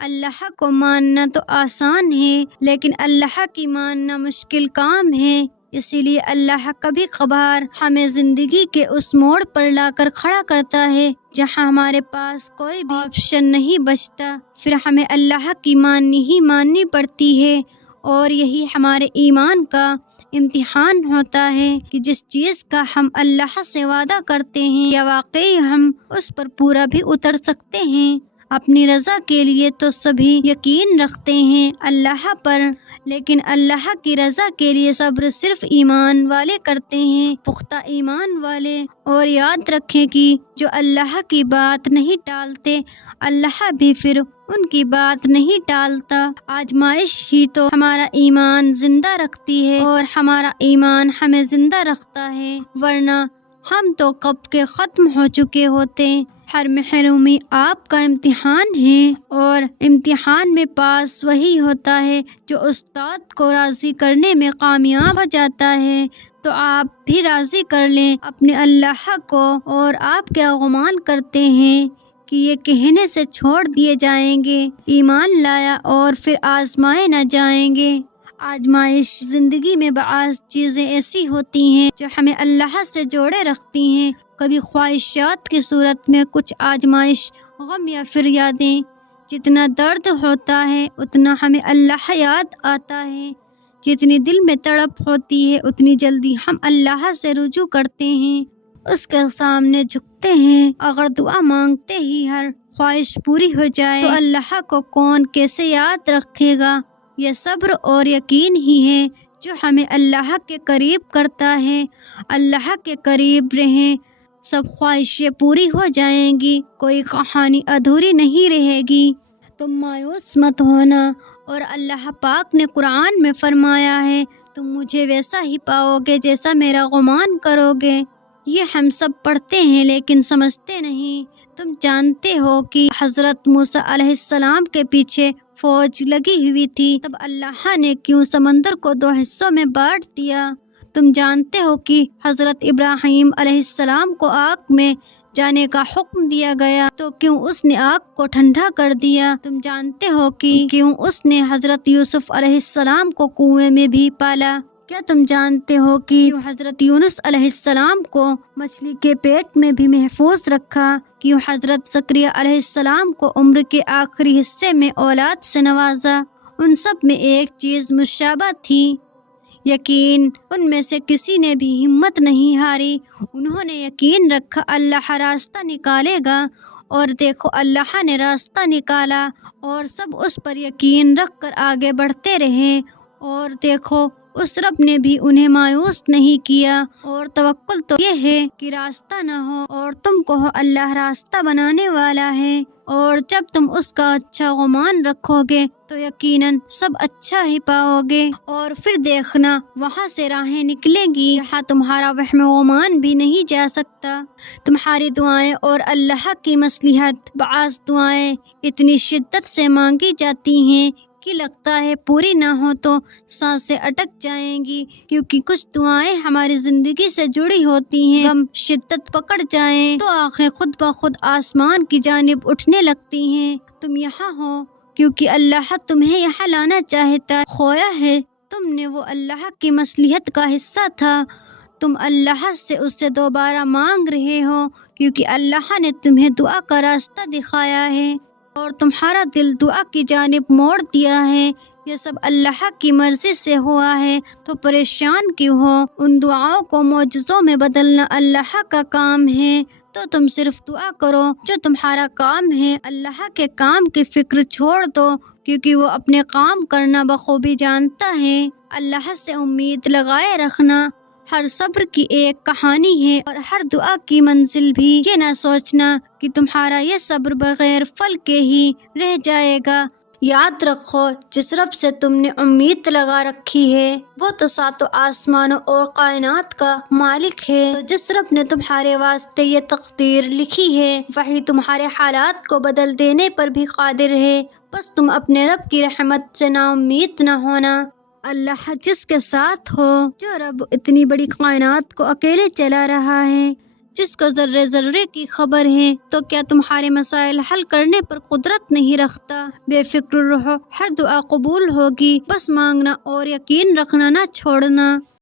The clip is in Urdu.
اللہ کو ماننا تو آسان ہے، لیکن اللہ کی ماننا مشکل کام ہے۔ اسی لیے اللہ کبھی کبھار ہمیں زندگی کے اس موڑ پر لا کر کھڑا کرتا ہے جہاں ہمارے پاس کوئی بھی آپشن نہیں بچتا، پھر ہمیں اللہ کی ماننی پڑتی ہے۔ اور یہی ہمارے ایمان کا امتحان ہوتا ہے کہ جس چیز کا ہم اللہ سے وعدہ کرتے ہیں کیا واقعی ہم اس پر پورا بھی اتر سکتے ہیں۔ اپنی رضا کے لیے تو سبھی یقین رکھتے ہیں اللہ پر، لیکن اللہ کی رضا کے لیے صبر صرف ایمان والے کرتے ہیں، پختہ ایمان والے۔ اور یاد رکھیں کہ جو اللہ کی بات نہیں ٹالتے، اللہ بھی پھر ان کی بات نہیں ٹالتا۔ آزمائش ہی تو ہمارا ایمان زندہ رکھتی ہے اور ہمارا ایمان ہمیں زندہ رکھتا ہے، ورنہ ہم تو کب کے ختم ہو چکے ہوتے۔ ہر محرومی آپ کا امتحان ہے، اور امتحان میں پاس وہی ہوتا ہے جو استاد کو راضی کرنے میں کامیاب ہو جاتا ہے۔ تو آپ بھی راضی کر لیں اپنے اللہ کو، اور آپ کیا گمان کرتے ہیں کہ یہ کہنے سے چھوڑ دیے جائیں گے ایمان لایا اور پھر آزمائے نہ جائیں گے؟ آزمائش زندگی میں بعض چیزیں ایسی ہوتی ہیں جو ہمیں اللہ سے جوڑے رکھتی ہیں، کبھی خواہشات کی صورت میں کچھ آزمائش، غم یا پھر یادیں۔ جتنا درد ہوتا ہے اتنا ہمیں اللہ یاد آتا ہے، جتنی دل میں تڑپ ہوتی ہے اتنی جلدی ہم اللہ سے رجوع کرتے ہیں، اس کے سامنے جھکتے ہیں۔ اگر دعا مانگتے ہی ہر خواہش پوری ہو جائے تو اللہ کو کون کیسے یاد رکھے گا؟ یہ صبر اور یقین ہی ہے جو ہمیں اللہ کے قریب کرتا ہے۔ اللہ کے قریب رہیں، سب خواہشیں پوری ہو جائیں گی، کوئی کہانی ادھوری نہیں رہے گی۔ تم مایوس مت ہونا، اور اللہ پاک نے قرآن میں فرمایا ہے تم مجھے ویسا ہی پاؤ گے جیسا میرا گمان کرو گے۔ یہ ہم سب پڑھتے ہیں لیکن سمجھتے نہیں۔ تم جانتے ہو کہ حضرت موسیٰ علیہ السلام کے پیچھے فوج لگی ہوئی تھی، تب اللہ نے کیوں سمندر کو 2 حصوں میں بانٹ دیا؟ تم جانتے ہو کہ حضرت ابراہیم علیہ السلام کو آگ میں جانے کا حکم دیا گیا تو کیوں اس نے آگ کو ٹھنڈا کر دیا؟ تم جانتے ہو کہ کیوں اس نے حضرت یوسف علیہ السلام کو کنویں میں بھی پالا؟ کیا تم جانتے ہو کہ کیوں حضرت یونس علیہ السلام کو مچھلی کے پیٹ میں بھی محفوظ رکھا؟ کیوں حضرت زکریا علیہ السلام کو عمر کے آخری حصے میں اولاد سے نوازا؟ ان سب میں ایک چیز مشابہ تھی، یقین۔ ان میں سے کسی نے بھی ہمت نہیں ہاری، انہوں نے یقین رکھا اللہ راستہ نکالے گا، اور دیکھو اللہ نے راستہ نکالا، اور سب اس پر یقین رکھ کر آگے بڑھتے رہے، اور دیکھو اس رب نے بھی انہیں مایوس نہیں کیا۔ اور توکل تو یہ ہے کہ راستہ نہ ہو اور تم کہو اللہ راستہ بنانے والا ہے، اور جب تم اس کا اچھا گمان رکھو گے تو یقیناً سب اچھا ہی پاؤ گے، اور پھر دیکھنا وہاں سے راہیں نکلیں گی جہاں تمہارا وہم و گمان بھی نہیں جا سکتا۔ تمہاری دعائیں اور اللہ کی مصلحت، بعض دعائیں اتنی شدت سے مانگی جاتی ہیں کہ لگتا ہے پوری نہ ہو تو سانسیں اٹک جائیں گی، کیونکہ کچھ دعائیں ہماری زندگی سے جڑی ہوتی ہیں۔ غم شدت پکڑ جائیں تو آنکھیں خود بخود آسمان کی جانب اٹھنے لگتی ہیں۔ تم یہاں ہو کیونکہ اللہ تمہیں یہاں لانا چاہتا، کھویا ہے تم نے وہ اللہ کی مصلحت کا حصہ تھا، تم اللہ سے اسے دوبارہ مانگ رہے ہو کیونکہ اللہ نے تمہیں دعا کا راستہ دکھایا ہے اور تمہارا دل دعا کی جانب موڑ دیا ہے۔ یہ سب اللہ کی مرضی سے ہوا ہے، تو پریشان کیوں ہو؟ ان دعاؤں کو معجزوں میں بدلنا اللہ کا کام ہے، تو تم صرف دعا کرو جو تمہارا کام ہے۔ اللہ کے کام کی فکر چھوڑ دو کیونکہ وہ اپنے کام کرنا بخوبی جانتا ہے۔ اللہ سے امید لگائے رکھنا ہر صبر کی ایک کہانی ہے، اور ہر دعا کی منزل بھی یہ نہ سوچنا کہ تمہارا یہ صبر بغیر پھل کے ہی رہ جائے گا۔ یاد رکھو جس رب سے تم نے امید لگا رکھی ہے وہ تو ساتوں آسمانوں اور کائنات کا مالک ہے، تو جس رب نے تمہارے واسطے یہ تقدیر لکھی ہے وہی تمہارے حالات کو بدل دینے پر بھی قادر ہے، بس تم اپنے رب کی رحمت سے نا امید نہ ہونا۔ اللہ جس کے ساتھ ہو، جو رب اتنی بڑی کائنات کو اکیلے چلا رہا ہے، جس کو ذرے ذرے کی خبر ہے، تو کیا تمہارے مسائل حل کرنے پر قدرت نہیں رکھتا؟ بے فکر رہو، ہر دعا قبول ہوگی، بس مانگنا اور یقین رکھنا نہ چھوڑنا۔